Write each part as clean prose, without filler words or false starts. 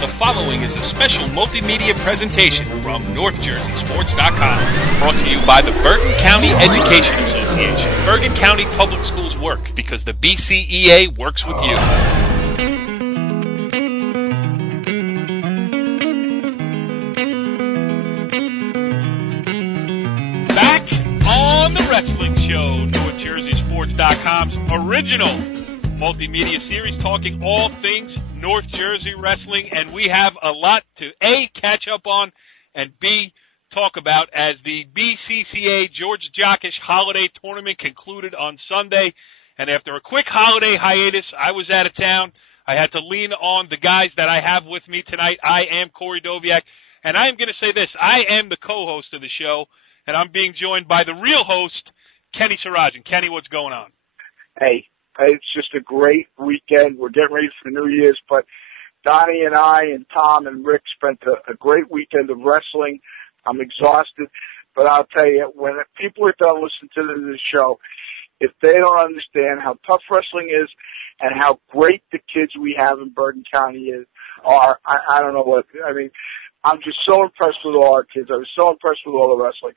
The following is a special multimedia presentation from NorthJerseySports.com. Brought to you by the Bergen County Education Association. Bergen County Public Schools work because the BCCA works with you. Back on the Wrestling Show, NorthJerseySports.com's original multimedia series talking all things North Jersey wrestling, and we have a lot to A, catch up on, and B, talk about as the BCCA George Jockish holiday tournament concluded on Sunday. And after a quick holiday hiatus, I was out of town. I had to lean on the guys that I have with me tonight. I am Corey Doviak, and I am going to say this. I am the co-host of the show, and I'm being joined by the real host, Kenny Sarajian. Kenny, what's going on? Hey. It's just a great weekend. We're getting ready for New Year's, but Donnie and I and Tom and Rick spent a great weekend of wrestling. I'm exhausted, but I'll tell you, when people are done listening to this show, if they don't understand how tough wrestling is and how great the kids we have in Bergen County are, I don't know what, I mean, I'm just so impressed with all our kids. I was so impressed with all the wrestling.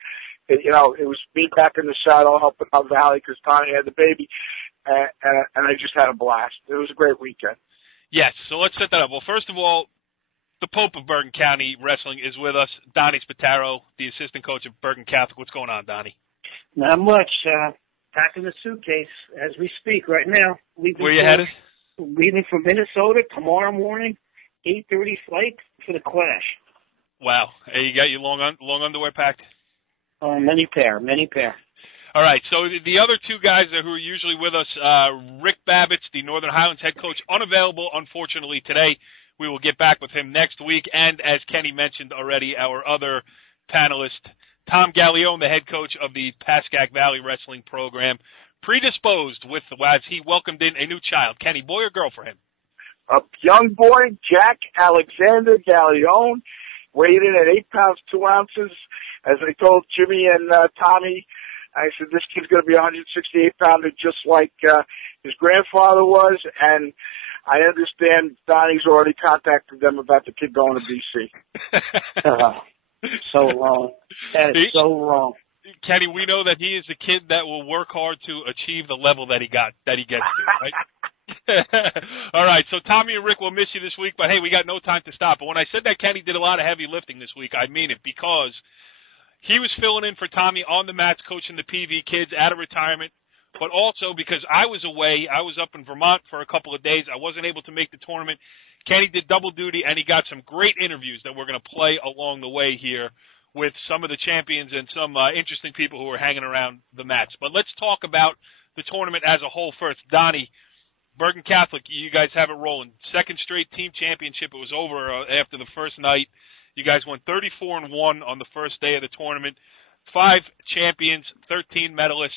It was me back in the saddle helping out Valley because Tommy had the baby. And I just had a blast. It was a great weekend. Yes, so let's set that up. Well, first of all, the Pope of Bergen County Wrestling is with us, Donnie Spataro, the assistant coach of Bergen Catholic. What's going on, Donnie? Not much. Packing the suitcase as we speak right now. Where you headed? Leaving from Minnesota tomorrow morning, 8:30 flight for the Clash. Wow. Hey, you got your long underwear packed? Many pair. All right, so the other two guys who are usually with us, Rick Babbitts, the Northern Highlands head coach, unavailable, unfortunately, today. We will get back with him next week. And as Kenny mentioned already, our other panelist, Tom Gallione, the head coach of the Pascack Valley Wrestling Program, predisposed with, as he welcomed in a new child. Kenny, boy or girl for him? A young boy, Jack Alexander Gallione, weighed in at 8 pounds, 2 ounces. As I told Jimmy and Tommy, I said, this kid's going to be a 168-pounder just like his grandfather was, and I understand Donnie's already contacted them about the kid going to BC. So wrong. That is so wrong. Kenny, we know that he is a kid that will work hard to achieve the level that he gets to, right? All right, so Tommy and Rick will miss you this week, but hey, we got no time to stop. But when I said that Kenny did a lot of heavy lifting this week, I mean it, because he was filling in for Tommy on the mats, coaching the PV kids out of retirement, but also because I was away. I was up in Vermont for a couple of days. I wasn't able to make the tournament. Kenny did double duty, and he got some great interviews that we're going to play along the way here with some of the champions and some interesting people who are hanging around the mats. But let's talk about the tournament as a whole first. Donnie, Bergen Catholic, you guys have it rolling. Second straight team championship. It was over after the first night. You guys went 34-1 on the first day of the tournament. 5 champions, 13 medalists.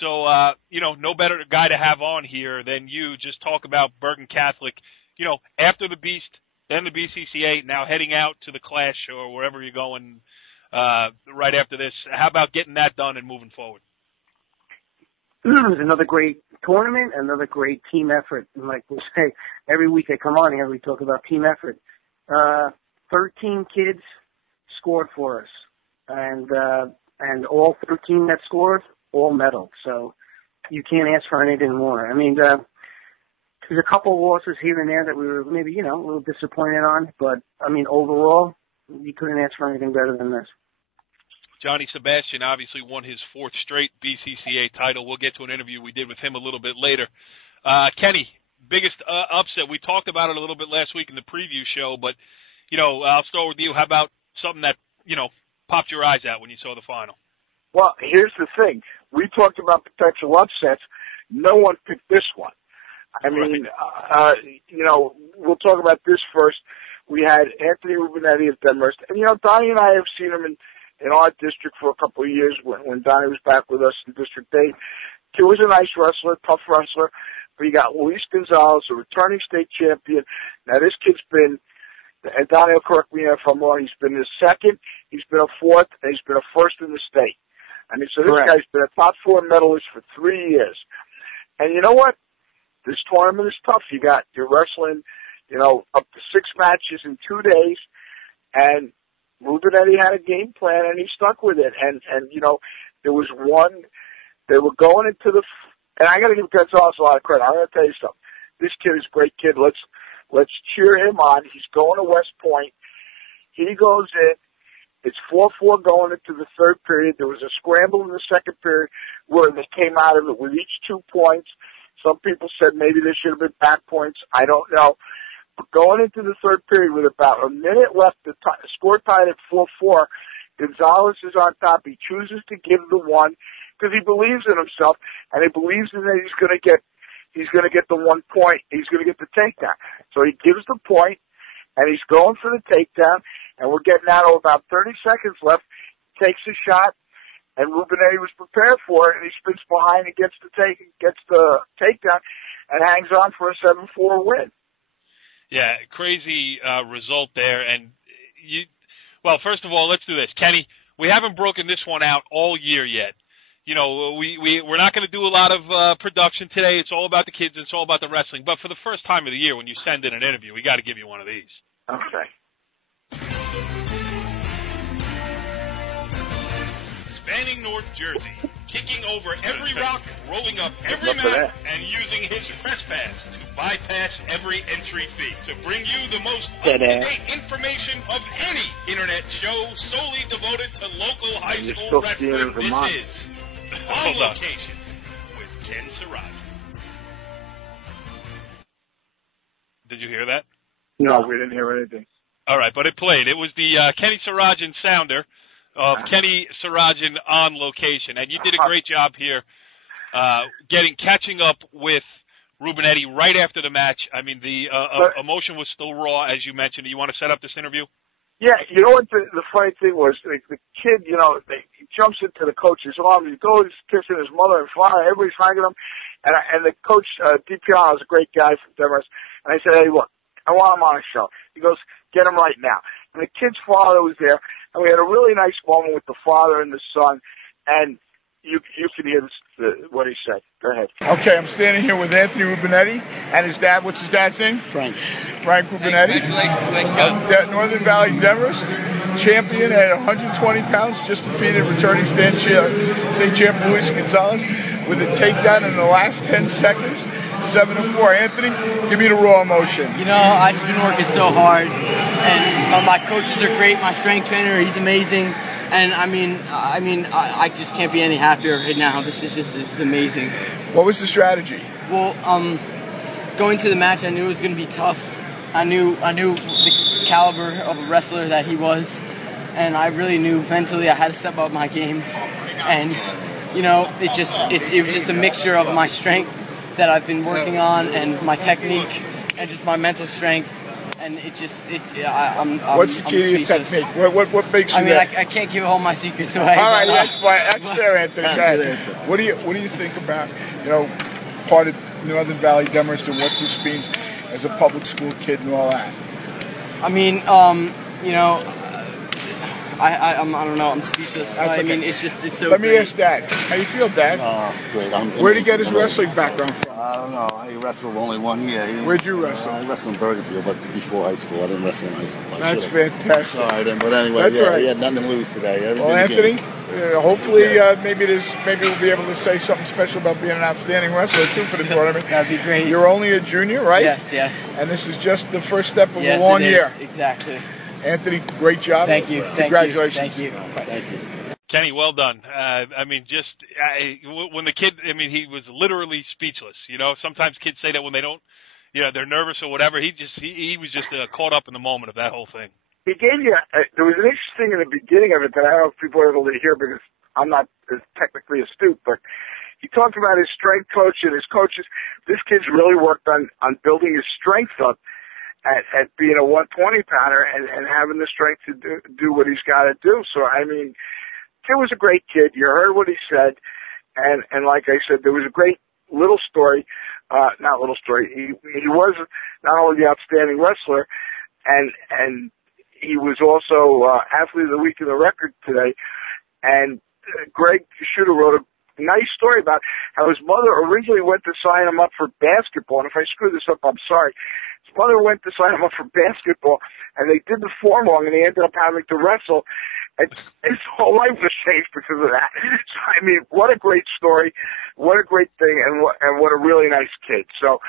So, no better guy to have on here than you. Just talk about Bergen Catholic. After the Beast, then the BCCA, now heading out to the Clash or wherever you're going right after this. How about getting that done and moving forward? It was another great tournament, another great team effort. And like we say, every week I come on here, we talk about team effort. 13 kids scored for us, and all 13 that scored, all medaled. So you can't ask for anything more. I mean, there's a couple of losses here and there that we were maybe, a little disappointed on, but I mean, overall, you couldn't ask for anything better than this. Johnny Sebastian obviously won his 4th straight BCCA title. We'll get to an interview we did with him a little bit later. Kenny, biggest upset. We talked about it a little bit last week in the preview show, but I'll start with you. How about something that, popped your eyes out when you saw the final? Well, here's the thing. We talked about potential upsets. No one picked this one. I mean, we'll talk about this first. We had Anthony Rubinetti of Denmark. And, Donnie and I have seen him in our district for a couple of years when Donnie was back with us in District 8. He was a nice wrestler, tough wrestler. But you got Luis Gonzalez, a returning state champion. Now, this kid's been, and Donnie will correct me if I'm wrong, he's been a second, he's been a 4th, and he's been a 1st in the state. I mean, so this Correct. guy's been a top 4 medalist for 3 years. And you know what? This tournament is tough. You're wrestling up to 6 matches in 2 days, and Rubenetti had a game plan, and he stuck with it. And there was one, they were going into and I got to give Gonzalez a lot of credit. I'm going to tell you something. This kid is a great kid. Let's cheer him on. He's going to West Point. He goes in. It's 4-4 going into the third period. There was a scramble in the second period where they came out of it with each 2 points. Some people said maybe there should have been back points. I don't know. But going into the third period with about a minute left, the score tied at 4-4, Gonzalez is on top. He chooses to give the one because he believes in himself, and he believes in that he's going to get the 1 point. He's going to get the takedown. So he gives the point, and he's going for the takedown, and we're getting out of about 30 seconds left. He takes a shot, and Rubenetti was prepared for it, and he spins behind and gets the takedown and hangs on for a 7-4 win. Yeah, crazy result there. And well, first of all, let's do this. Kenny, we haven't broken this one out all year yet. We're not going to do a lot of production today. It's all about the kids. It's all about the wrestling. But for the first time of the year, when you send in an interview, we got to give you one of these. Okay. Spanning North Jersey, kicking over every rock, rolling up every mountain, and using his press pass to bypass every entry fee to bring you the most up-to-date information of any internet show solely devoted to local high school wrestling. This is On Location with Ken Sarajian. Did you hear that? No, we didn't hear anything. All right, but it played. It was the Kenny Sarajian sounder of Kenny Sarajian On Location. And you did a great job here catching up with Rubenetti right after the match. I mean, the emotion was still raw, as you mentioned. Do you want to set up this interview? Yeah, you know what the funny thing was? The kid, he jumps into the coach's arms. He goes kissing his mother and father. Everybody's hugging him. And the coach, DiPiano, is a great guy from Denver. And I said, hey, look, I want him on a show. He goes, get him right now. And the kid's father was there. And we had a really nice moment with the father and the son. And you can hear what he said. Go ahead. Okay, I'm standing here with Anthony Rubenetti and his dad. What's his dad's name? Frank. Frank Rubenetti. Congratulations. Northern Valley Demarest, champion at 120 pounds, just defeated returning state champ Luis Gonzalez with a takedown in the last 10 seconds, 7-4. Anthony, give me the raw emotion. I've been working so hard, and my coaches are great. My strength trainer, he's amazing. And I just can't be any happier right now. This is amazing. What was the strategy? Well, going to the match, I knew it was going to be tough. I knew the caliber of a wrestler that he was, and I really knew mentally I had to step up my game. And it was just a mixture of my strength that I've been working on, and my technique, and just my mental strength. And what's the key to your technique? What makes you I can't give all my secrets away. All right, that's fine. That's fair, Anthony. What do you think about, part of Northern Valley Demarest and what this means as a public school kid and all that? I don't know. I'm speechless. Okay. It's so Let me great. ask Dad. How you feel, Dad? Oh, it's great. Where did he get his wrestling background from? I don't know. I wrestled only 1 year. Where'd you wrestle? I wrestled in Bergenfield, but before high school. I didn't wrestle in high school. That's fantastic. All right, but anyway, That's right. He had nothing to lose today. Well, Anthony, hopefully maybe we'll be able to say something special about being an outstanding wrestler, too, for the tournament. That'd be great. You're only a junior, right? Yes. And this is just the first step of Yes, a long it is. year. Exactly. Thank Great job. Thank you. Congratulations. Thank you. Thank you. Kenny, well done. When the kid, he was literally speechless. Sometimes kids say that when they don't, they're nervous or whatever. He was just caught up in the moment of that whole thing. He gave you, there was an interesting in the beginning of it that I don't know if people are able to hear because I'm not as technically astute, but he talked about his strength coach and his coaches. This kid's really worked on building his strength up at being a 120-pounder and having the strength to do what he's got to do. So, kid was a great kid. You heard what he said. And like I said, there was a great little story, not little story. He was not only the outstanding wrestler, and he was also athlete of the week in the record today. And Greg Shooter wrote a nice story about how his mother originally went to sign him up for basketball. And if I screw this up, I'm sorry. His mother went to sign him up for basketball, and they did the form wrong, and he ended up having to wrestle. And his whole life was changed because of that. So, I mean, what a great story, what a great thing, and what a really nice kid. So,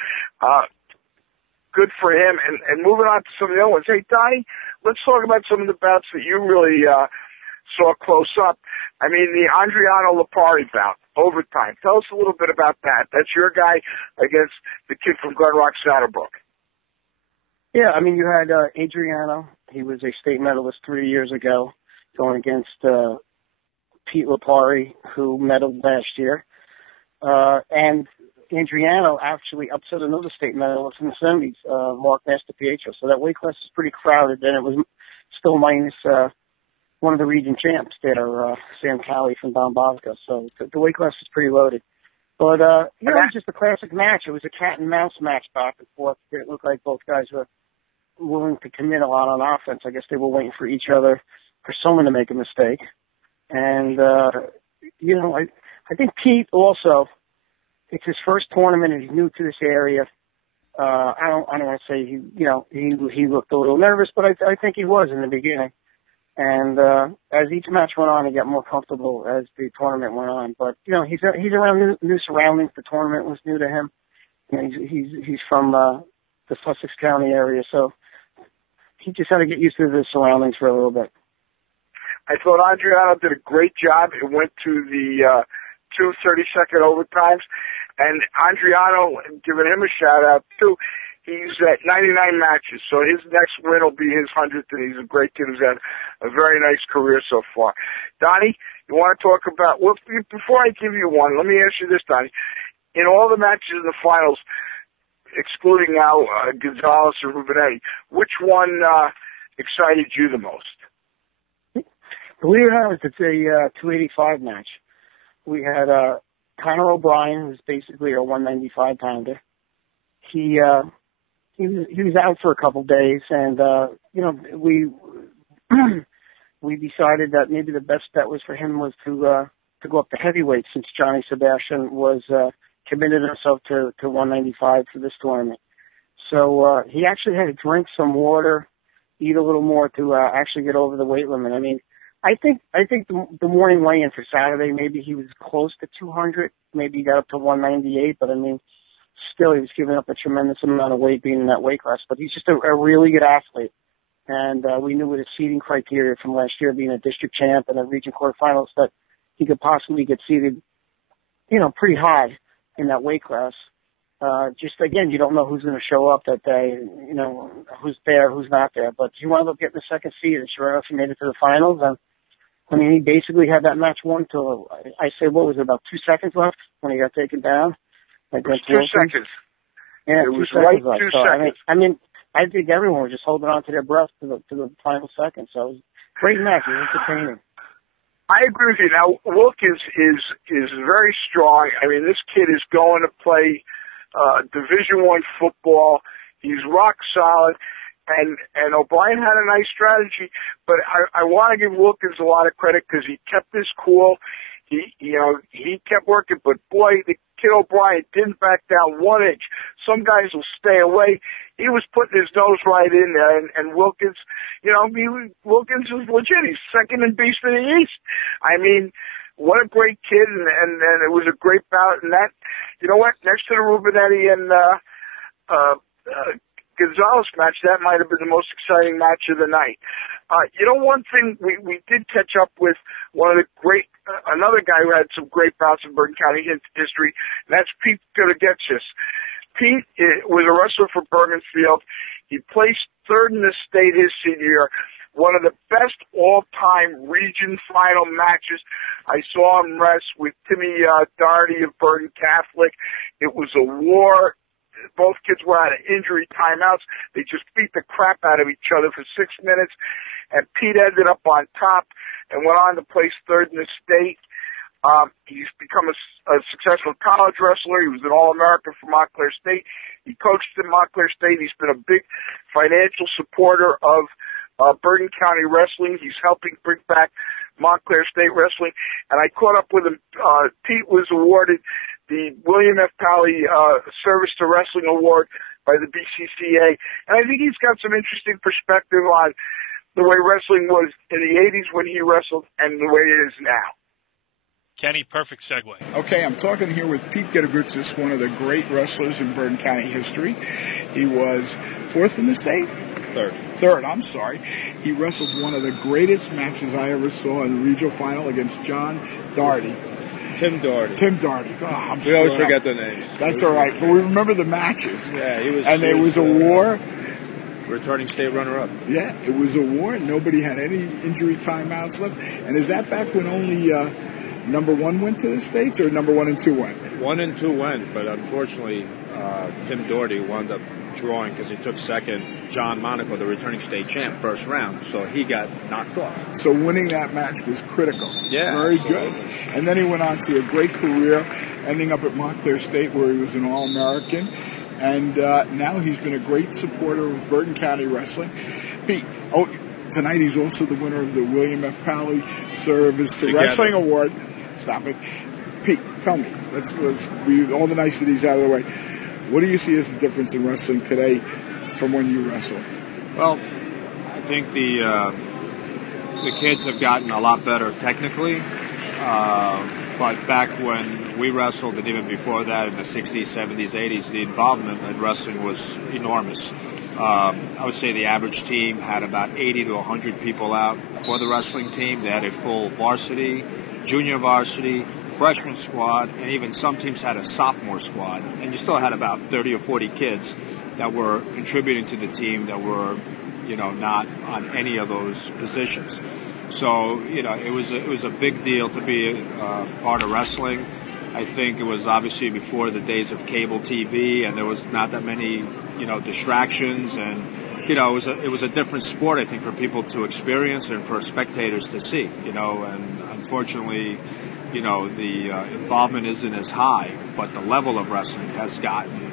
good for him. And moving on to some of the other ones. Hey, Donnie, let's talk about some of the bouts that you really saw close up. I mean, the Adriano Lipari bout, overtime. Tell us a little bit about that. That's your guy against the kid from Glen Rock, Satterbrook. Yeah, I mean, you had Adriano. He was a state medalist 3 years ago, going against Pete Lipari, who medaled last year. And Adriano actually upset another state medalist in the semis, Mark Mastapietro. So that weight class is pretty crowded, and it was still minus one of the region champs there, Sam Cowley from Don Bosco. So the weight class is pretty loaded. But, you know, it was just a classic match. It was a cat and mouse match back and forth. It looked like both guys were willing to commit a lot on offense. I guess they were waiting for each other, for someone to make a mistake. And, you know, I think Pete also, it's his first tournament and he's new to this area. I don't want to say he looked a little nervous, but I think he was in the beginning. And, as each match went on, he got more comfortable as the tournament went on. But, you know, he's around new surroundings. The tournament was new to him. You know, he's from, the Sussex County area, so he just had to get used to the surroundings for a little bit. I thought Adriano did a great job. It went to the 2 30-second overtimes. And Adriano, giving him a shout-out, too, he's at 99 matches. So his next win will be his 100th, and he's a great kid who's had a very nice career so far. Donnie, you want to talk about, well, before I give you one, let me ask you this, Donnie. In all the matches in the finals, excluding now Gonzalez or Rubinetti, which one excited you the most? Believe it or not, it's a 285 match. We had Conor O'Brien, who's basically a 195 pounder. He was out for a couple days, and you know, we decided that maybe the best bet was for him was to go up to heavyweight, since Johnny Sebastian was committed himself to 195 for this tournament. So he actually had to drink some water, eat a little more to actually get over the weight limit. I mean, I think the morning weigh-in for Saturday, maybe he was close to 200, maybe he got up to 198, but I mean, still he was giving up a tremendous amount of weight being in that weight class. But he's just a really good athlete. And we knew with his seeding criteria from last year, being a district champ and a region quarterfinals, that he could possibly get seeded, you know, pretty high in that weight class. Just again, you don't know who's going to show up that day, you know, who's there, who's not there. But he wound up getting the second seed, and sure enough, he made it to the finals. And I mean, he basically had that match won till, I say, what was it, about 2 seconds left when he got taken down? It was 2 seconds. Yeah, it was right 2 seconds. I mean, I think everyone was just holding on to their breath to the final second. So it was a great match. It was entertaining. I agree with you. Now, Wilkins is very strong. I mean, this kid is going to play Division I football. He's rock solid. And O'Brien had a nice strategy, but I want to give Wilkins a lot of credit because he kept his cool. He kept working, but boy, the kid O'Brien didn't back down 1 inch. Some guys will stay away. He was putting his nose right in there, and Wilkins, Wilkins was legit. He's second in beast in the East. I mean, what a great kid, and it was a great bout. And that, you know what, next to the Rubinetti and Gonzalez match, that might have been the most exciting match of the night. One thing we did catch up with one of the great, another guy who had some great bouts in Bergen County history, and that's Pete Gutaghetsis. Pete was a wrestler for Bergenfield. He placed third in the state his senior year. One of the best all-time region final matches. I saw him wrestle with Timmy Doherty of Bergen Catholic. It was a war. Both kids were out of injury timeouts. They just beat the crap out of each other for 6 minutes. And Pete ended up on top and went on to place third in the state. He's become a successful college wrestler. He was an All-American for Montclair State. He coached at Montclair State. He's been a big financial supporter of Bergen County Wrestling. He's helping bring back Montclair State Wrestling. And I caught up with him. Pete was awarded the William F. Pally Service to Wrestling Award by the BCCA. And I think he's got some interesting perspective on the way wrestling was in the 80s when he wrestled and the way it is now. Kenny, perfect segue. Okay, I'm talking here with Pete Getagutsis, one of the great wrestlers in Bergen County history. He was fourth in the state? Third, I'm sorry. He wrestled one of the greatest matches I ever saw in the regional final against John Doherty. Tim Doherty. Oh, we always forget their names. That's all right, but we remember the matches. Yeah, he was. And there was a war. Returning state runner-up. Yeah, it was a war. Nobody had any injury timeouts left. And is that back when only number 1 went to the States, or number 1 and 2 went? 1 and 2 went, but unfortunately, Tim Doherty wound up drawing because he took second. John Monaco, the returning state champ, first round, so he got knocked off. So winning that match was critical. Yeah, very absolutely. good. And then he went on to a great career, ending up at Montclair State, where he was an All-American. And now he's been a great supporter of Bergen County wrestling. Pete, tonight he's also the winner of the William F. Powley Service to Wrestling Award. Stop it. Pete, tell me, let's all the niceties out of the way. What do you see as the difference in wrestling today from when you wrestled? Well, I think the kids have gotten a lot better technically. But back when we wrestled, and even before that, in the 60s, 70s, 80s, the involvement in wrestling was enormous. I would say the average team had about 80 to 100 people out for the wrestling team. They had a full varsity, junior varsity, freshman squad, and even some teams had a sophomore squad. And you still had about 30 or 40 kids that were contributing to the team that were, not on any of those positions. So, it was a big deal to be part of wrestling. I think it was obviously before the days of cable TV, and there was not that many, distractions, and it was a different sport, I think, for people to experience and for spectators to see. And unfortunately, the involvement isn't as high, but the level of wrestling has gotten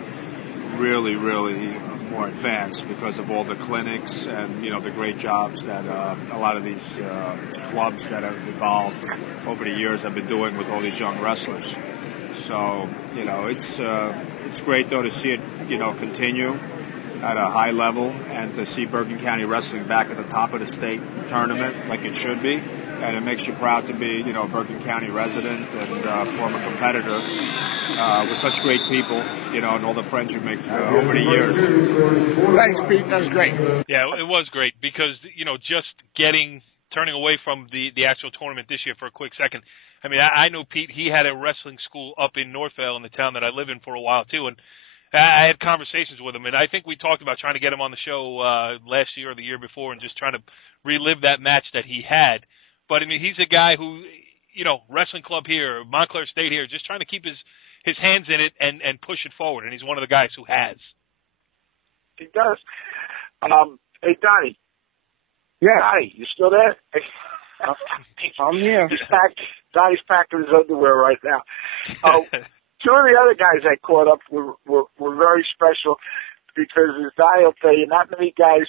really, really more advanced because of all the clinics and the great jobs that a lot of these clubs that have evolved over the years have been doing with all these young wrestlers. So it's great though to see it continue at a high level, and to see Bergen County wrestling back at the top of the state tournament like it should be. And it makes you proud to be, a Bergen County resident and former competitor with such great people, and all the friends you make over the years. Thanks, Pete. That was great. Yeah, it was great because, just turning away from the actual tournament this year for a quick second. I mean, I know Pete, he had a wrestling school up in Northvale in the town that I live in for a while too, and I had conversations with him, and I think we talked about trying to get him on the show last year or the year before and just trying to relive that match that he had. But, I mean, he's a guy who, wrestling club here, Montclair State here, just trying to keep his hands in it and push it forward. And he's one of the guys who has. He does. Hey, Donnie. Yeah. Donnie, you still there? I'm here. Donnie's packing his underwear right now. Two of the other guys I caught up were very special because, as Donnie will tell you, not many guys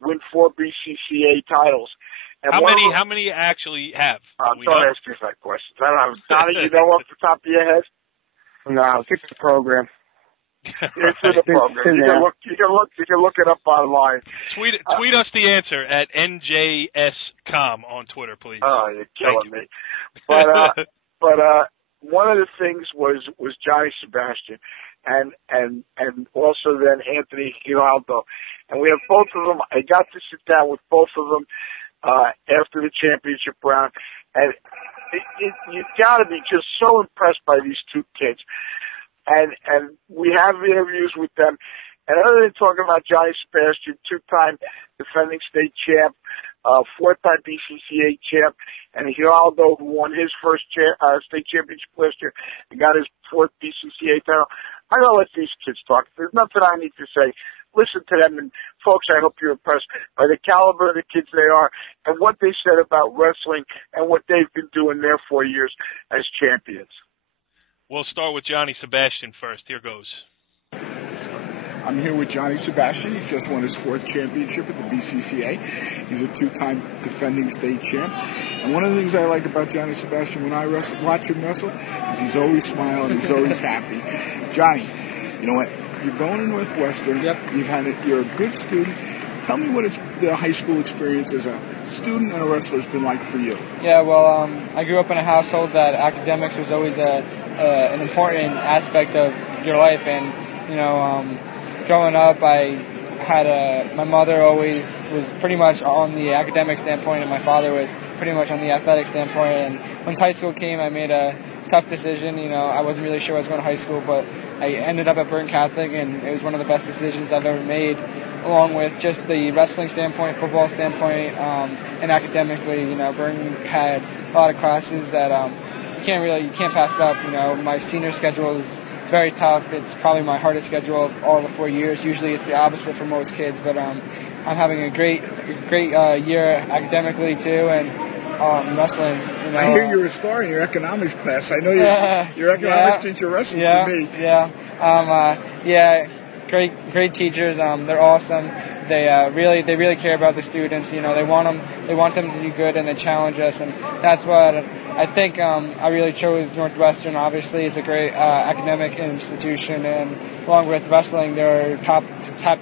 win 4 BCCA titles. And how many actually have? Don't ask me that question. I don't know. Donnie, you know off the top of your head? No, it's the program. It's in the program. You can look it up online. Tweet us the answer at NJScom on Twitter, please. Oh, you're killing me. But one of the things was Johnny Sebastian and also then Anthony Giraldo. And we have both of them. I got to sit down with both of them after the championship round, and you got to be just so impressed by these two kids. And we have interviews with them. And other than talking about Johnny Sebastian, 2-time defending state champ, 4-time BCCA champ, and Giraldo, who won his first state championship last year and got his 4th BCCA title, I'm going to let these kids talk. There's nothing I need to say. Listen to them, and folks, I hope you're impressed by the caliber of the kids they are and what they said about wrestling and what they've been doing their 4 years as champions. We'll start with Johnny Sebastian first. Here goes. I'm here with Johnny Sebastian. He's just won his 4th championship at the BCCA. He's a 2-time defending state champ. And one of the things I like about Johnny Sebastian when I watch him wrestle is he's always smiling, he's always happy. Johnny, you know what? you're going to Northwestern. Yep. You're a good student. Tell me what the high school experience as a student and a wrestler has been like for you. Yeah, well, I grew up in a household that academics was always an important aspect of your life, and growing up, I had my mother always was pretty much on the academic standpoint, and my father was pretty much on the athletic standpoint. And when high school came, I made a tough decision. I wasn't really sure I was going to high school, but I ended up at Bergen Catholic, and it was one of the best decisions I've ever made, along with just the wrestling standpoint, football standpoint, and academically. Bergen had a lot of classes that you can't pass up. My senior schedule is very tough. It's probably my hardest schedule of all the 4 years. Usually it's the opposite for most kids, but I'm having a great year academically too, and wrestling. I hear you're a star in your economics class. I know your economics teacher wrestling for me. Yeah. Great teachers. They're awesome. They really care about the students. They want them to do good, and they challenge us, and that's what I think. I really chose Northwestern. Obviously, it's a great academic institution, and along with wrestling, they're top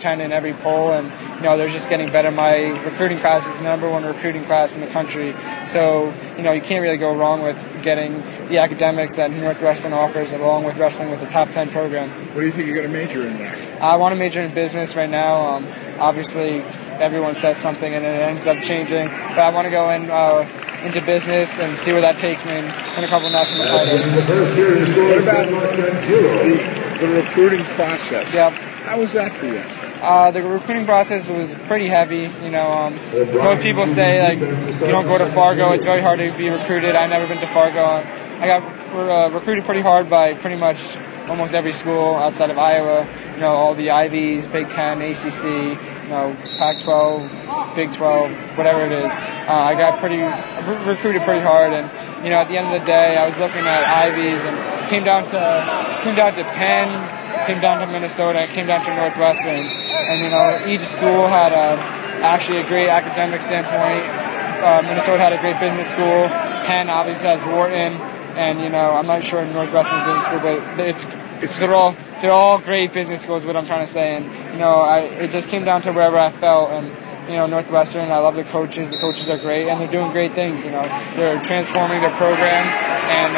10 in every poll, and they're just getting better. My recruiting class is the #1 recruiting class in the country, so you can't really go wrong with getting the academics that Northwestern offers, along with wrestling with the top 10 program. What do you think you're going to major in there? I want to major in business right now. Obviously, everyone says something and it ends up changing, but I want to go into business and see where that takes me and win a couple national titles. What about the recruiting process? Yep. How was that for you? The recruiting process was pretty heavy. Most people say you don't go to Fargo. It's very hard to be recruited. I've never been to Fargo. I got recruited pretty hard by pretty much almost every school outside of Iowa. All the Ivies, Big Ten, ACC, Pac-12, Big 12, whatever it is. I got recruited pretty hard, and at the end of the day, I was looking at Ivies, and it came down to Penn, came down to Minnesota, and came down to Northwestern, and each school had actually a great academic standpoint. Minnesota had a great business school. Penn obviously has Wharton, and I'm not sure Northwestern's business school, but they're all great business schools. What I'm trying to say, and it just came down to wherever I felt, and Northwestern. I love the coaches. The coaches are great, and they're doing great things. They're transforming their program, and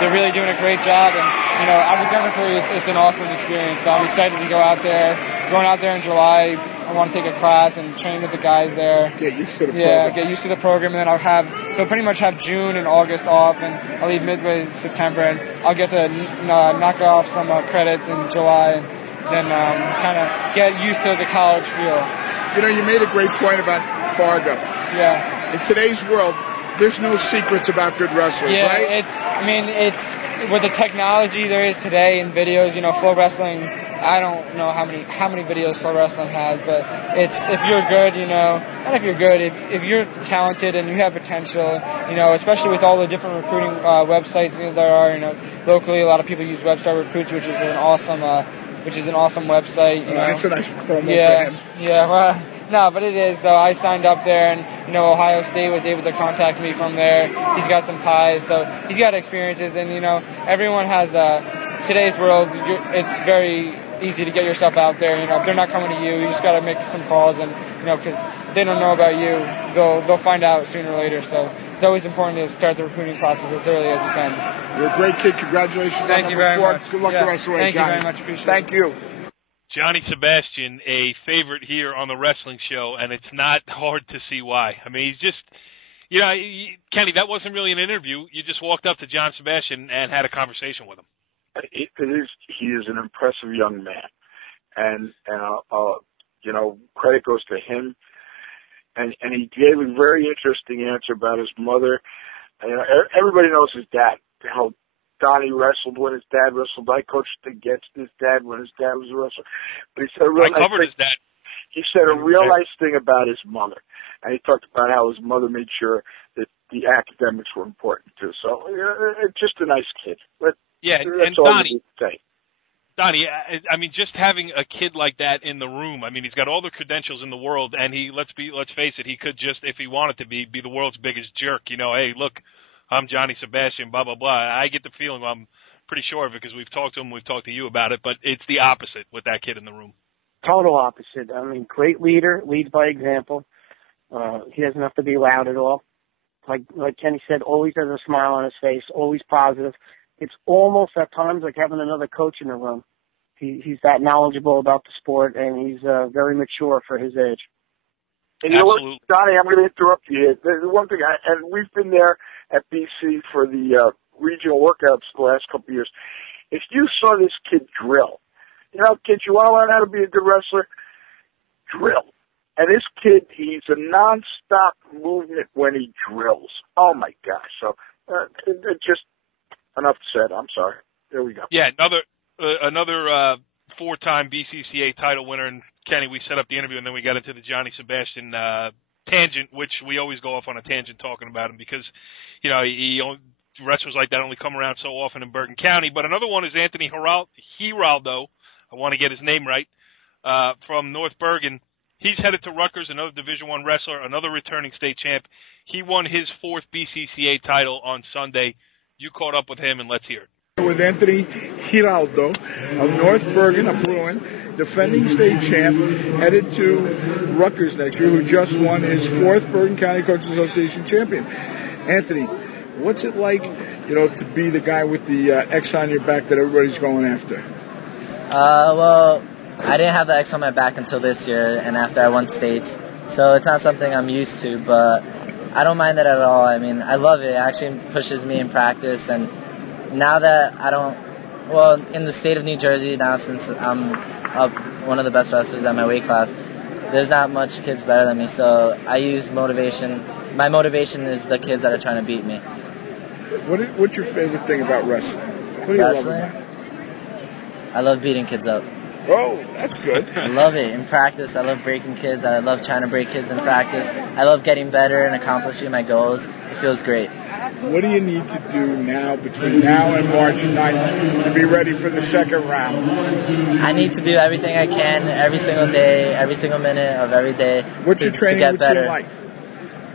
they're really doing a great job. And academically, it's an awesome experience. So I'm excited to go out there. Going out there in July, I want to take a class and train with the guys there. Get used to the program. Yeah, get used to the program, and then I'll pretty much have June and August off, and I'll leave midway September, and I'll get to knock off some credits in July, and then kind of get used to the college feel. You made a great point about Fargo. Yeah. In today's world, there's no secrets about good wrestlers, right? It's with the technology there is today in videos, Flow Wrestling. I don't know how many videos Flow Wrestling has, but it's if you're good, not if you're good, if you're talented and you have potential, especially with all the different recruiting websites there are, locally a lot of people use Webstar Recruits, which is an awesome website. That's a nice promo for him. Yeah, well, no, but it is, though. I signed up there, and, Ohio State was able to contact me from there. He's got some ties, so he's got experiences, and, everyone has, today's world, it's very easy to get yourself out there. If they're not coming to you, you just got to make some calls, and, because they don't know about you, they'll find out sooner or later, so it's always important to start the recruiting process as early as you can. You're a great kid. Congratulations. Thank you very much. Good luck the rest of the way, Thank Johnny. you very much. Appreciate it. Thank you. Johnny Sebastian, a favorite here on the wrestling show, and it's not hard to see why. I mean, he's just, Kenny, that wasn't really an interview. You just walked up to John Sebastian and had a conversation with him. He is an impressive young man, and credit goes to him. And he gave a very interesting answer about his mother. Everybody knows his dad, how Donnie wrestled when his dad wrestled. I coached against his dad when his dad was a wrestler. But he said He said a real nice thing about his mother, and he talked about how his mother made sure that the academics were important too. So just a nice kid. But and Donnie, I mean, just having a kid like that in the room, I mean, he's got all the credentials in the world, and let's face it, he could just, if he wanted to be the world's biggest jerk. Hey, look, I'm Johnny Sebastian, blah, blah, blah. I get the feeling I'm pretty sure of it because we've talked to him, we've talked to you about it, but it's the opposite with that kid in the room. Total opposite. I mean, great leader, leads by example. He doesn't have to be loud at all. Like Kenny said, always has a smile on his face, always positive. It's almost at times like having another coach in the room. He's that knowledgeable about the sport, and he's very mature for his age. And you know what, Donnie, I'm going to interrupt you here. There's one thing, and we've been there at BC for the regional workouts the last couple of years. If you saw this kid drill, you know, kids, you want to learn how to be a good wrestler? Drill. And this kid, he's a nonstop movement when he drills. Oh, my gosh. So, just enough said. I'm sorry. There we go. Yeah, another 4-time BCCA title winner. And, Kenny, we set up the interview, and then we got into the Johnny Sebastian tangent, which we always go off on a tangent talking about him because, you know, wrestlers like that only come around so often in Bergen County. But another one is Anthony Giraldo. I want to get his name right, from North Bergen. He's headed to Rutgers, another Division I wrestler, another returning state champ. He won his 4th BCCA title on Sunday. You caught up with him, and let's hear it. With Anthony Giraldo of North Bergen, a Bruin, defending state champ, headed to Rutgers next year, who just won his 4th Bergen County Coaches Association champion. Anthony, what's it like, you know, to be the guy with the X on your back that everybody's going after? Well, I didn't have the X on my back until this year and after I won states, so it's not something I'm used to, but I don't mind that at all. I mean, I love it. It actually pushes me in practice, and now that in the state of New Jersey now, since I'm up one of the best wrestlers at my weight class, there's not much kids better than me, so I use motivation. My motivation is the kids that are trying to beat me. What's your favorite thing about wrestling? What do you love about it? I love beating kids up. Oh, that's good. I love it. In practice, I love breaking kids. I love trying to break kids in practice. I love getting better and accomplishing my goals. It feels great. What do you need to do now, between now and March 9th, to be ready for the second round? I need to do everything I can every single day, every single minute of every day. What's your training routine better. like?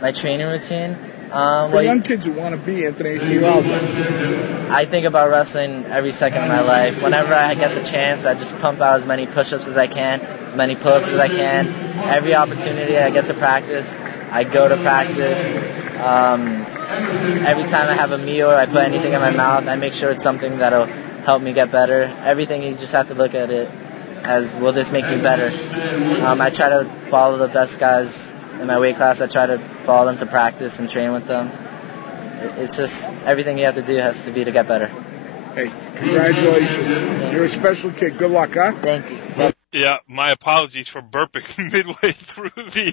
My training routine? For young kids who want to be Anthony Giraldo. I think about wrestling every second of my life. Whenever I get the chance, I just pump out as many push-ups as I can, as many pull-ups as I can. Every opportunity I get to practice, I go to practice. Every time I have a meal or I put anything in my mouth, I make sure it's something that'll help me get better. Everything, you just have to look at it as, will this make me better? I try to follow the best guys in my weight class. I try to follow them to practice and train with them. It's just everything you have to do has to be to get better. Hey, congratulations. You're a special kid. Good luck, huh? Thank you. Yeah, my apologies for burping midway through the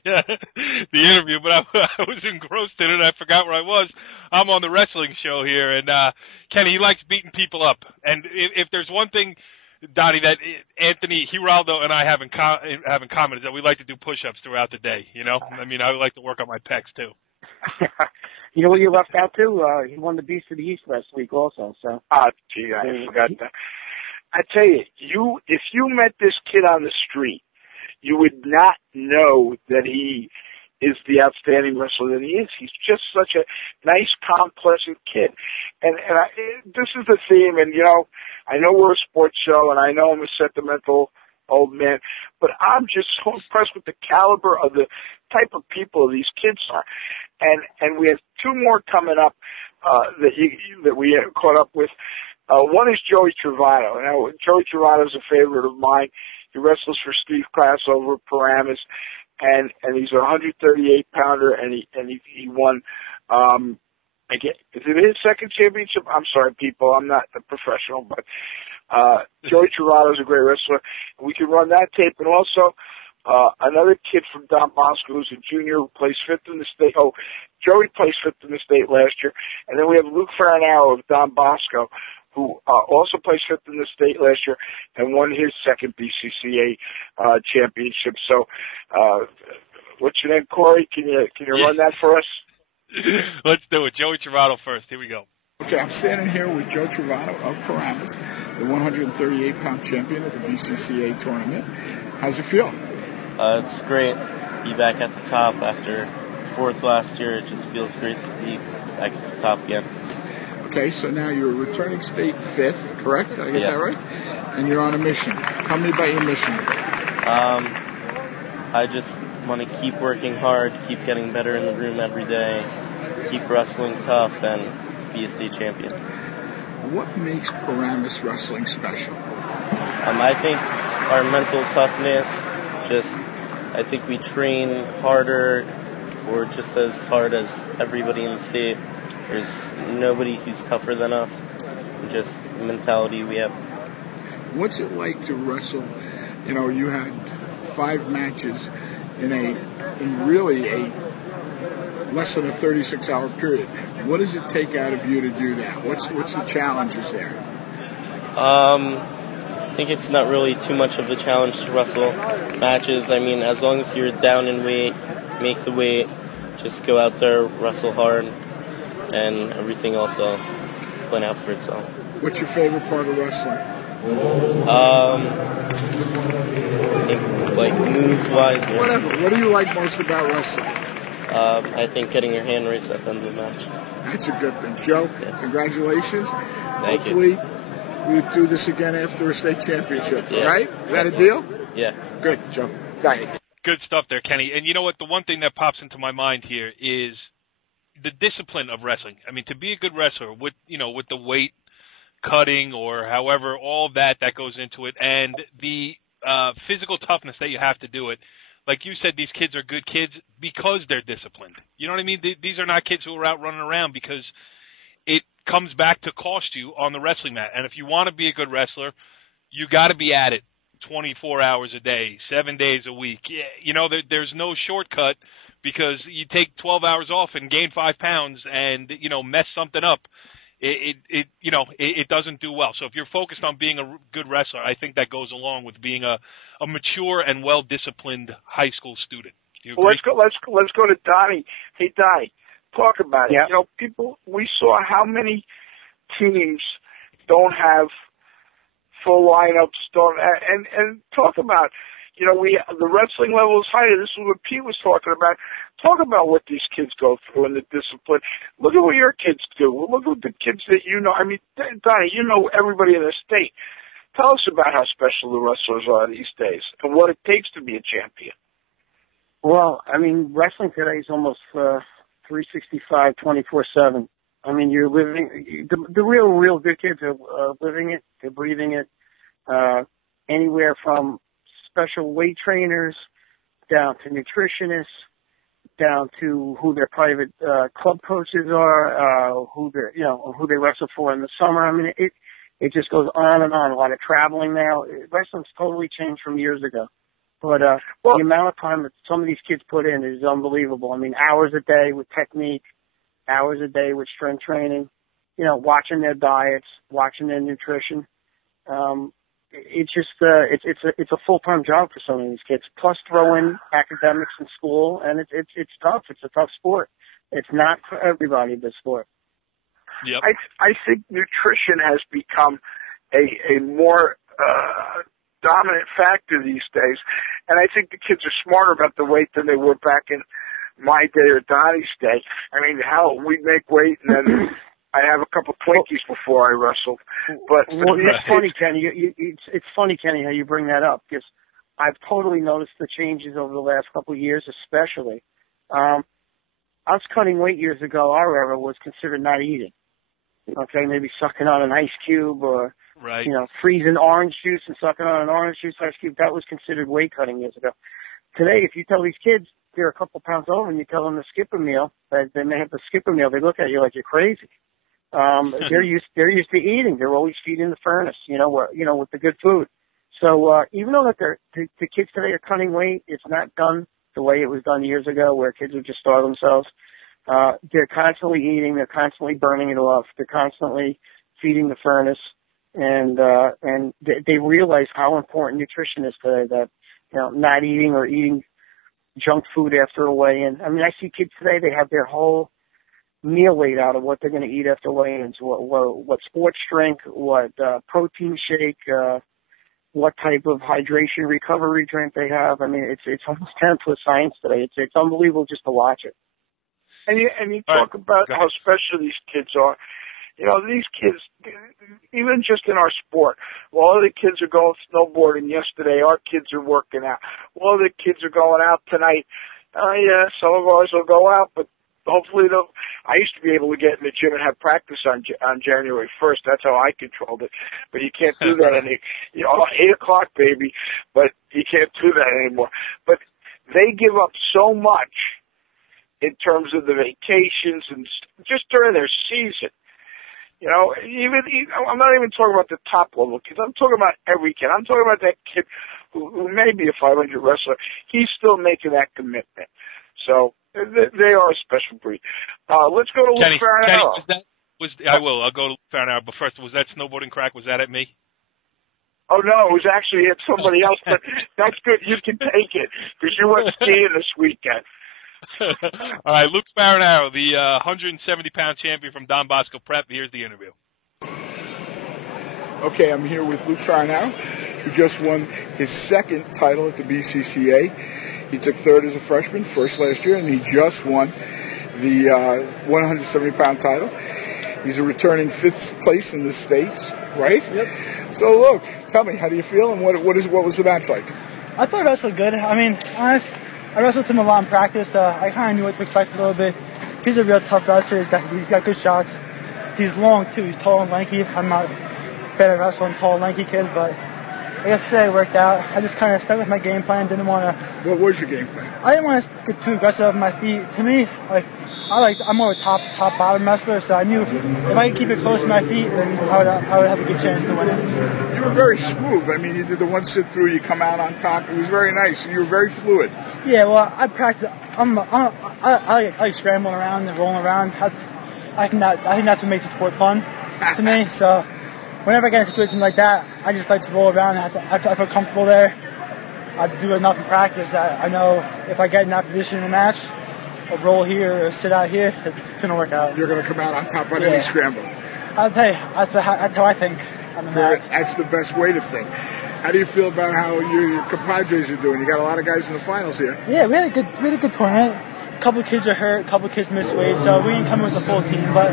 interview, but I was engrossed in it. I forgot where I was. I'm on the wrestling show here, and Kenny, he likes beating people up. And if there's one thing, Donnie, that Anthony Giraldo and I have in common is that we like to do push-ups throughout the day. You know, I mean, I like to work on my pecs too. You know what you left out too? He won the Beast of the East last week also. So. Gee, I forgot that. I tell you, if you met this kid on the street, you would not know that he is the outstanding wrestler that he is. He's just such a nice, calm, pleasant kid. And this is the theme, and, you know, I know we're a sports show, and I know I'm a sentimental old man, but I'm just so impressed with the caliber of the type of people these kids are. And we have 2 more coming up that we caught up with. One is Joey Travato. Now, Joey Travato is a favorite of mine. He wrestles for Steve Class over at Paramus, and he's a 138-pounder, and he won. Again, is it his second championship? I'm sorry, people, I'm not a professional, but Joey Travato is a great wrestler. We can run that tape, and also another kid from Don Bosco who's a junior who placed 5th in the state. Oh, Joey placed 5th in the state last year, and then we have Luke Farinaro of Don Bosco, who also placed 5th in the state last year and won his second BCCA championship. So, what's your name, Corey? Can you run that for us? Let's do it. Joey Travato first. Here we go. Okay, I'm standing here with Joe Travato of Paramus, the 138-pound champion at the BCCA tournament. How's it feel? It's great. Be back at the top after 4th last year. It just feels great to be back at the top again. Okay, so now you're a returning state fifth, correct? Did I get that right? And you're on a mission. Tell me about your mission. I just want to keep working hard, keep getting better in the room every day, keep wrestling tough, and be a state champion. What makes Paramus wrestling special? I think our mental toughness, I think we train harder or just as hard as everybody in the state. There's nobody who's tougher than us. Just the mentality we have. What's it like to wrestle? You know, you had 5 matches in really a less than a 36-hour period. What does it take out of you to do that? What's the challenges there? I think it's not really too much of a challenge to wrestle matches. I mean, as long as you're down in weight, make the weight, just go out there, wrestle hard, and everything else will plan out for itself. What's your favorite part of wrestling? I think, like, moves-wise. Whatever. What do you like most about wrestling? I think getting your hand raised at the end of the match. That's a good thing. Joe, congratulations. Thank Hopefully, you. we do this again after a state championship, Yeah. right? Is that a deal? Yeah. Good, Joe. Thank you. Good stuff there, Kenny. And you know what? The one thing that pops into my mind here is the discipline of wrestling. I mean, to be a good wrestler with the weight cutting or however, all that goes into it, and the physical toughness that you have to do it. Like you said, these kids are good kids because they're disciplined. You know what I mean? These are not kids who are out running around because it comes back to cost you on the wrestling mat. And if you want to be a good wrestler, you got to be at it 24 hours a day, 7 days a week. Yeah, you know, there's no shortcut because you take 12 hours off and gain 5 pounds and, you know, mess something up. It doesn't do well. So if you're focused on being a good wrestler, I think that goes along with being a mature and well-disciplined high school student. Well, let's go to Donnie. Hey, Donnie, talk about it. Yeah. You know, we saw how many teams don't have full lineups, and talk about, you know, the wrestling level is higher. This is what Pete was talking about. Talk about what these kids go through and the discipline. Look at what your kids do. Look at the kids that you know. I mean, Donnie, you know everybody in the state. Tell us about how special the wrestlers are these days and what it takes to be a champion. Well, I mean, wrestling today is almost 365, 24/7. I mean, you're living the real good kids are living it, they're breathing it. Anywhere from special weight trainers down to nutritionists, down to who their private club coaches are, who they wrestle for in the summer. I mean, it just goes on and on. A lot of traveling now. Wrestling's totally changed from years ago. But the amount of time that some of these kids put in is unbelievable. I mean, hours a day with technique, hours a day with strength training, you know, watching their diets, watching their nutrition. It's just it's a full-time job for some of these kids. Plus, throw in academics in school, and it's tough. It's a tough sport. It's not for everybody, this sport. Yep. I think nutrition has become a more dominant factor these days, and I think the kids are smarter about the weight than they were back in my day or Donnie's day. I mean, hell, we'd make weight and then I'd have a couple Twinkies before I wrestled. But it's funny, Kenny. It's funny, Kenny, how you bring that up, because I've totally noticed the changes over the last couple of years, especially. Us cutting weight years ago, our era was considered not eating. Okay, maybe sucking on an ice cube or, you know, freezing orange juice and sucking on an orange juice ice cube. That was considered weight cutting years ago. Today, if you tell these kids they're a couple pounds over and you tell them to skip a meal, that they may have to skip a meal, they look at you like you're crazy. They're used to eating. They're always feeding the furnace, with the good food. So, even though that the kids today are cutting weight, it's not done the way it was done years ago where kids would just starve themselves. They're constantly eating. They're constantly burning it off. They're constantly feeding the furnace. And they realize how important nutrition is today, that, you know, not eating or eating junk food after a weigh-in. I mean, I see kids today, they have their whole meal laid out of what they're going to eat after weigh-ins, what sports drink, what protein shake, what type of hydration recovery drink they have. I mean, it's almost down to a science today. It's unbelievable just to watch it. And you talk about how special these kids are. These kids, even just in our sport, while other kids are going snowboarding yesterday, our kids are working out. While other kids are going out tonight, yeah, some of ours will go out, but hopefully they'll. I used to be able to get in the gym and have practice on January 1st. That's how I controlled it. But you can't do that any. 8 o'clock, baby. But you can't do that anymore. But they give up so much in terms of the vacations and just during their season. Even I'm not even talking about the top level kids. I'm talking about every kid. I'm talking about that kid who may be a 500 wrestler. He's still making that commitment. So they are a special breed. Let's go to Luke Farnell. I will. I'll go to Luke Farnell. But first, was that snowboarding crack? Was that at me? Oh, no, it was actually at somebody else. But that's good. You can take it because you went skiing this weekend. All right, Luke Farnell, the 170-pound champion from Don Bosco Prep. Here's the interview. Okay, I'm here with Luke Farnell, who just won his second title at the BCCA. He took third as a freshman, first last year, and he just won the 170-pound title. He's a returning fifth place in the States, right? Yep. So, look, tell me, how do you feel, and what was the match like? I thought I wrestled good. I mean, honest, I wrestled him a lot in practice. I kind of knew what to expect a little bit. He's a real tough wrestler. He's got good shots. He's long, too. He's tall and lanky. I'm not a fan of wrestling tall and lanky kids, but I guess today it worked out. I just kind of stuck with my game plan. Didn't want to. What was your game plan? I didn't want to get too aggressive on my feet. To me, I'm more a top-bottom wrestler, so I knew if I could keep it close to my feet, then I would have a good chance to win it. You were very smooth. I mean, you did the one sit-through, you come out on top. It was very nice. You were very fluid. Yeah, well, I practice. I like scrambling around and rolling around. I think that's what makes the sport fun to me. So whenever I get in a situation like that, I just like to roll around. I feel comfortable there. I do enough in practice that I know if I get in that position in a match, a roll here or sit out here, it's going to work out. You're going to come out on top on any scramble. I'll tell you, that's how I think on the mat. That's the best way to think. How do you feel about how your compadres are doing? You got a lot of guys in the finals here. Yeah, we had a good tournament. A couple of kids are hurt, a couple of kids missed weight, so we didn't come with the full team. But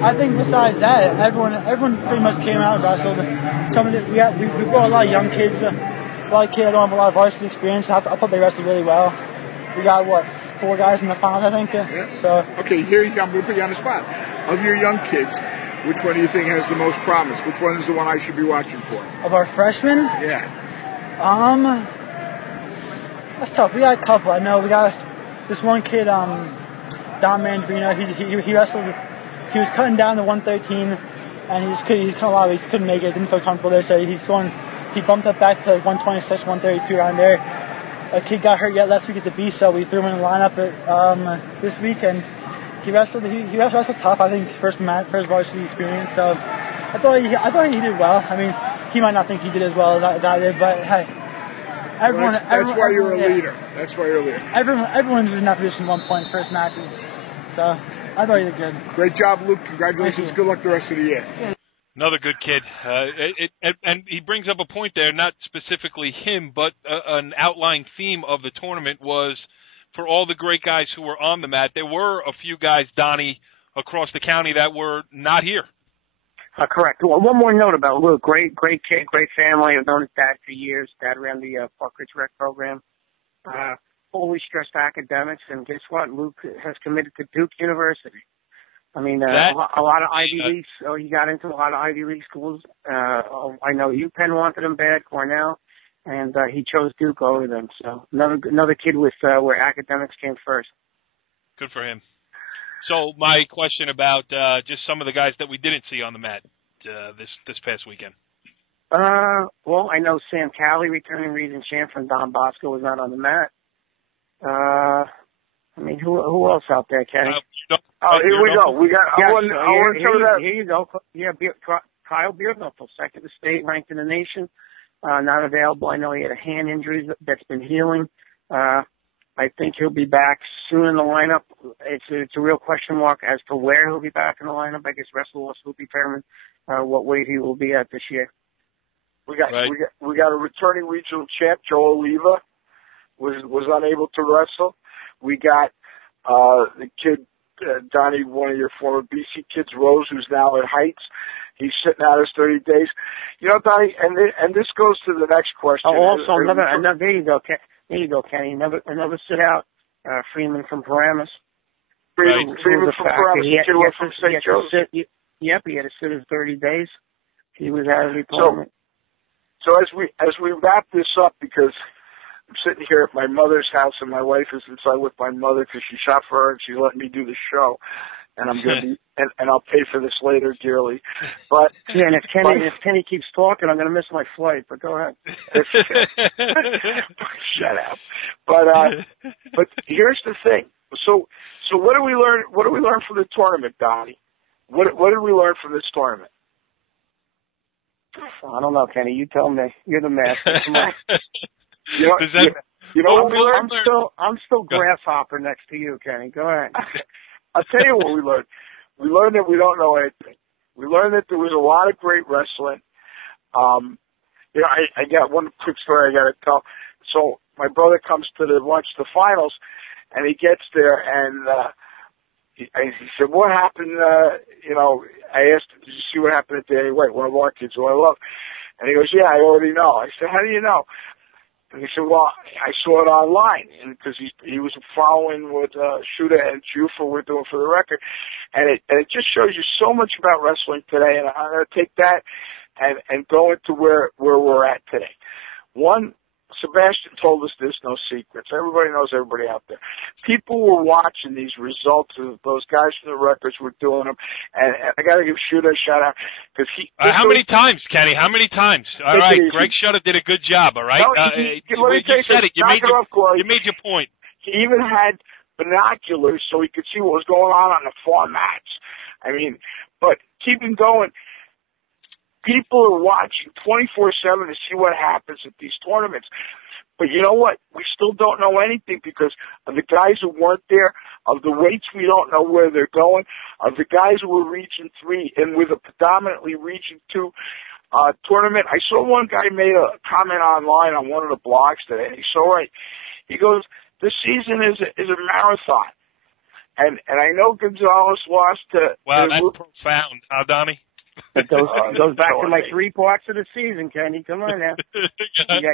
I think besides that, everyone pretty much came out and wrestled. We brought a lot of young kids. A lot of kids don't have a lot of varsity experience. I thought they wrestled really well. We got 4 guys in the finals, I think. Yeah. So okay, here I'm going to put you on the spot. Of your young kids, which one do you think has the most promise? Which one is the one I should be watching for? Of our freshmen? Yeah. That's tough. We got a couple. I know we got this one kid, Don Mandrino. He wrestled. He was cutting down to 113, and he kind of loud. He just couldn't make it. Didn't feel comfortable there, so he bumped up back to 126, 132 around there. A kid got hurt last week at the B, so we threw him in the lineup this week, and he wrestled tough. I think first varsity experience. So I thought he did well. I mean, he might not think he did as well as I did, but hey, everyone. That's why you're a leader. That's why you're a leader. Everyone's in that position at one point, first matches. So I thought he did good. Great job, Luke. Congratulations. Good luck the rest of the year. Yeah. Another good kid. And he brings up a point there, not specifically him, but an outlying theme of the tournament was for all the great guys who were on the mat, there were a few guys, Donnie, across the county that were not here. Correct. Well, one more note about Luke. Great kid, great family. I've known his dad for years. Dad ran the Park Ridge Rec program. Always stressed academics, and guess what? Luke has committed to Duke University. I mean, a lot of Ivy Leagues. He got into a lot of Ivy League schools. I know UPenn wanted him bad, Cornell, and he chose Duke over them. So another kid with where academics came first. Good for him. So my question about just some of the guys that we didn't see on the mat this past weekend. Well, I know Sam Calley, returning region champ from Don Bosco, was not on the mat. I mean, who else out there, Kenny? Here we go. We got. Here you go. Yeah, Kyle Beardnuffel, second to state, ranked in the nation. Not available. I know he had a hand injury that's been healing. I think he'll be back soon in the lineup. It's a real question mark as to where he'll be back in the lineup. I guess WrestleWorks will determine what weight he will be at this year. We got a returning regional champ, Joe Oliva, was unable to wrestle. We got the kid Donnie, one of your former BC kids, Rose, who's now at Heights. He's sitting out his 30 days. You know, Donnie, and this goes to the next question. Oh, also, another, there you go, Kenny. Another sit out, Freeman from Paramus. Freeman from Paramus. He went from St. Joseph. Yep, he had to sit his 30 days. He was out of the tournament. So as we wrap this up, because I'm sitting here at my mother's house and my wife is inside with my mother because she shot for her and she let me do the show, and I'm gonna be and I'll pay for this later dearly. But yeah, and if Kenny keeps talking, I'm gonna miss my flight. But go ahead. Shut up. But here's the thing. So what do we learn? What do we learn from the tournament, Donnie? What did we learn from this tournament? I don't know, Kenny. You tell me. You're the master. Come on. You know what we learned? I'm still grasshopper next to you, Kenny. Go ahead. I'll tell you what we learned. We learned that we don't know anything. We learned that there was a lot of great wrestling. You know, I got one quick story I got to tell. So my brother comes to watch the finals, and he gets there, and he said, "What happened?" You know, I asked him, "Did you see what happened at Danny White, one of our kids who I love?" And he goes, "Yeah, I already know." I said, "How do you know?" And he said, "Well, I saw it online, and because he was following what Shuda and Jufa were doing for the record, and it just shows you so much about wrestling today." And I'm going to take that and go into where we're at today. One, Sebastian told us there's no secrets. Everybody knows everybody out there. People were watching these results of those guys from the records were doing them, and I got to give Shuda a shout out because he. How many times, Kenny? How many times? All right, Greg Shuda did a good job. All right, you said it. You made your point. He even had binoculars so he could see what was going on the far mats. I mean, but keeping going. People are watching 24/7 to see what happens at these tournaments. But you know what? We still don't know anything because of the guys who weren't there, of the weights we don't know where they're going, of the guys who were Region 3 and with a predominantly Region 2 tournament. I saw one guy made a comment online on one of the blogs today, and he's so right. He goes, "This season is a marathon." And I know Gonzalez lost to... Wow, that's profound. How, Donnie? It goes back to my 3 parts of the season, Kenny. Come on now.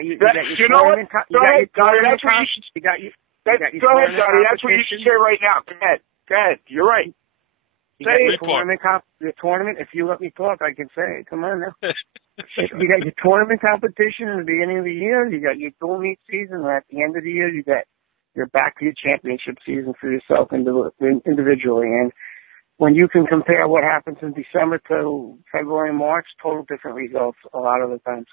You got your tournament. Go ahead, Donnie. That's what you should. Go ahead, Donnie. That's what you should say right now. Go ahead. You're right. Say your tournament. If you let me talk, I can say it. Come on now. You got your tournament competition in the beginning of the year. You got your dual meet season. And at the end of the year, you're back to your championship season for yourself individually. And when you can compare what happens in December to February and March, total different results a lot of the times.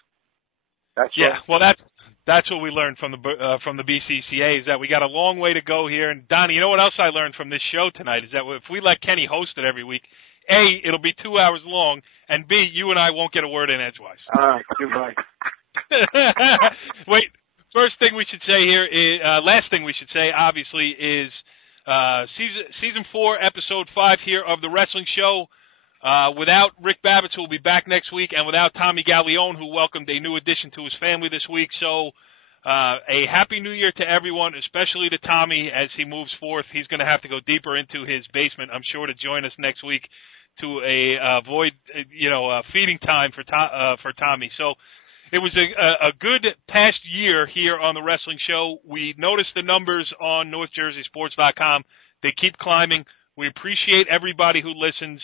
That's what we learned from the BCCA is that we got a long way to go here. And Donnie, you know what else I learned from this show tonight is that if we let Kenny host it every week, A, it'll be 2 hours long, and B, you and I won't get a word in edgewise. All right, goodbye. Wait, first thing we should say here is last thing we should say obviously is. Season 4, episode 5 here of the Wrestling Show. Without Rick Babbitts, who will be back next week, and without Tommy Gallione, who welcomed a new addition to his family this week. So, a happy new year to everyone, especially to Tommy as he moves forth. He's going to have to go deeper into his basement, I'm sure, to join us next week to avoid, feeding time for Tommy. So, it was a good past year here on the Wrestling Show. We noticed the numbers on NorthJerseySports.com. They keep climbing. We appreciate everybody who listens.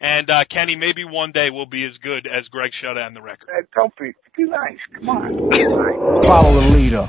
And, Kenny, maybe one day we'll be as good as Greg Shuda and the record. Don't be nice. Come on. Follow the leader.